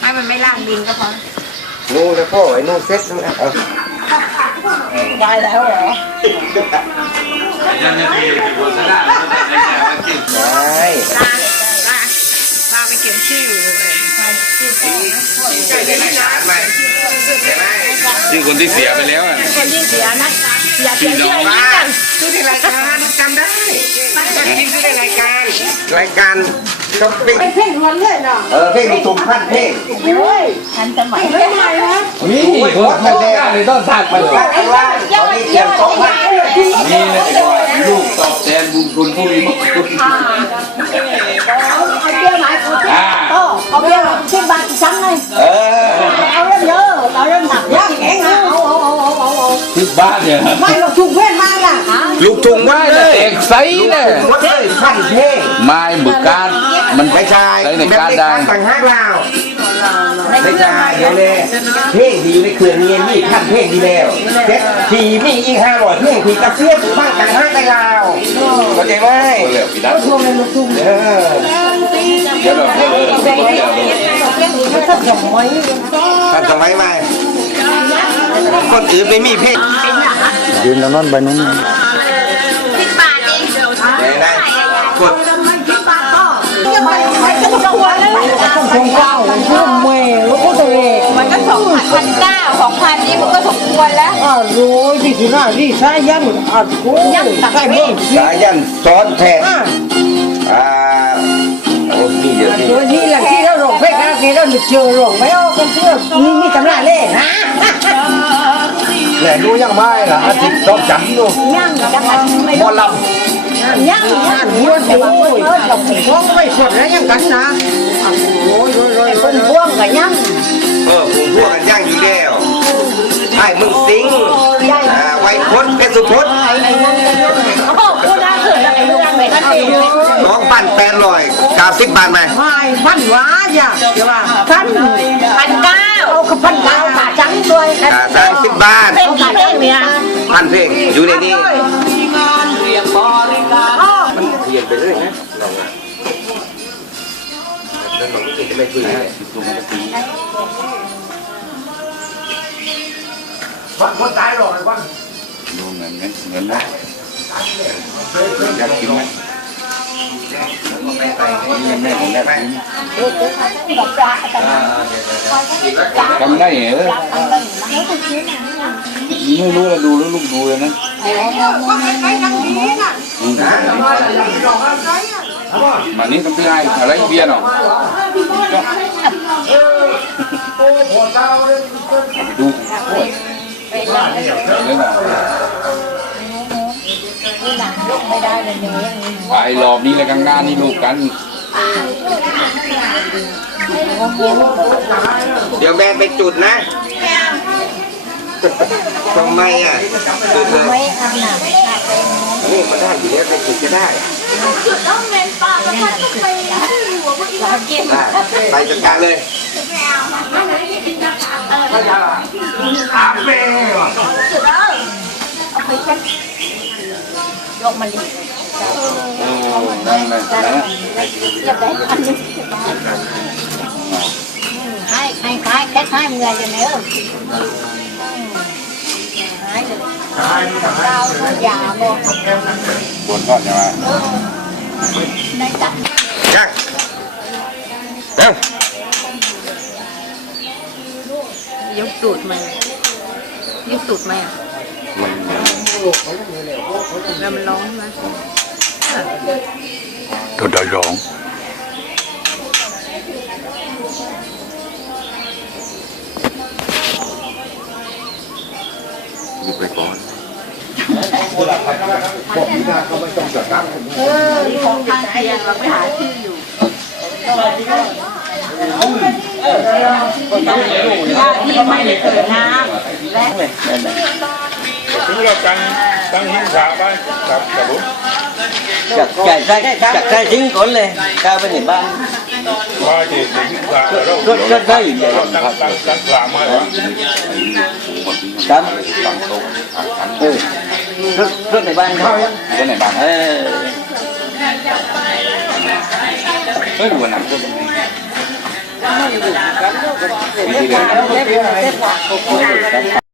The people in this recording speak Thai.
ไม่มันไม่ล่างดินก็พอนู่นแล้วพ่อไอ้นู่นเซ็ตนั่นและเอาได้แล้วเหรอยังยังมีโฆษณาไม่ได้แจกมากินได้ลาลาลาไปเขียนชื่อเลยใช่ชื่อพ่อน ชื่อคนที่เสียไปแล้วอะคนที่เสียนะอย่าเสียชื่อไอ้นี่กันชื่อในรายการจำได้กินชื่อในรายการ รายการช้อปปิ้งไปเพ่งวันเลยเนาะเออเพลงลูกทุ่งพันเพลงโอ้ยทันสมัยไม่ใหม่นะนี่คนโคตรได้เลยต้องทักไปเลยรักกันว่าตอนนี้เตรียมสองพันนี่นะแต่ว่าลูกตอบแทนบุญคุณผู้มีพระคุณ เนี่ยไม่เราถูกเว้นมากล่ะลูกทุ่งหมดไม่เลนะยเอกไซลูกเนี่ยทุ่งหมดเลยพันเพลงไม้บึกการมันไม่ใช่ใช้ในการได้ต่างหากเราไม่ใช่เดี๋ยวเลยเพลงที่อยู่ในเครื่องนี้มีพันเพลงดีแล้วเซ็ตทีมีอีกห้าร้อยเพลงที่กระเซียบบ้างต่างหากได้เราเข้าใจไหมเหลือพี่ดับรวมเลยลูกทุ่งเออเดี๋ยวเราเออแบ่งให้ถ้าสองร้อยท่านสมัยใหม่คนอื่นไม่มีเพลง ยืนแล้วนอนไปนู้นสิบบาทเองไหนนะกดจะไปไปก็ต้องกลัวแล้วต้องคงเก้าทุ่มเมย์ลูกตัวเองมันก็สองพันเก้าสองพันนี้มันก็สมควรแล้วอ่ารู้ที่สุดน่ะที่ใช้ยังอะกูยังใช้ไม่สายันซ้อนแทนอ่าโอ้มีเยอะนี่ตัวนี้แหละที่เราหลงไปกันที่เราเจอหลงไปเอากันเชื่อนี่มีตำราเล่นะ แหล่ดูยังไม่ล่ะอาทิตย์ต้องจับดูย่างจะหันไม่บอลลย่างย่างนี่มันโอ้ยร้องไม่สดแล้วยังกันนะโอ้ยโอ้ยโอ้ยคนพ่วงกับย่างเออผมพวกกันย่างอยู่แล้วไอ้มึงสิงอ่าไว้พจน์เพชรสุพจน์ไอ้นั่นก็ย่างเขาบอกพูดได้คือไอ้ลูกไม่กันเองน้องปั้นแปดร้อยเก้าสิบบาทไหมไม่พันว้าอย่าเดี๋ยวว่าพันพันาสามสิบบาทเป็นกี่เพลงเนี่ยพันเพลงอยู่ในนี้มันเพียนไปเรื่อยนะลองอะนั่นมันก็จะไม่คุยเลยวันคนตายหรอกไอ้วันดูเงินไหมเงินนะอยากกินไหมนี่แม่ของแม่ จำได้เหรอไม่รู้เราดูแล้วลูกดูเลยนะมานี้ต้องซื้อให้อะไรเบียร์เนาะดูเลยนไม่ได้เลยไปรอบนี้เลยกลางหน้านี่ลูกกัน เดี๋ยวแม่ไปจุดนะทำไมอะจุดเลยไม่อาบน้ำนี่มันได้อยู่แล้วไปจุดจะได้ต้องเป็นปลาประทัดไปหัวพวกอีกแล้วกินได้ไปจัดการเลยยกมันดิเออนั่นเลยนะเรียบได้อันนึง ให้ให้ให้แค่ให้เมื่อจะเนื้อให้เลยดาวอย่าบอกบนก่อนจะมาในจับยังเร็วยกตูดมยกตูดมาแล้วมันร้องไหมตัวดอยร้อง หยุดไปก่อนเออของทางเตียงเราไปหาที่อยู่ที่ไม่ได้เปิดน้ำและถึงเราตั้งตั้งหิ้งขาไปกับกับผม chặt chạy ra chặt ra chính con lên cao bên này ban ว่าจะถึงกลางเราก็ก็ได้เราตั้งตั้งตั้งกลางมาแล้วครับตั้งโต๊ะอาหารเออรถรถในบ้านเขาก็ในบ้านเออเฮ้ยดูหนังก็มีวิธีเดิน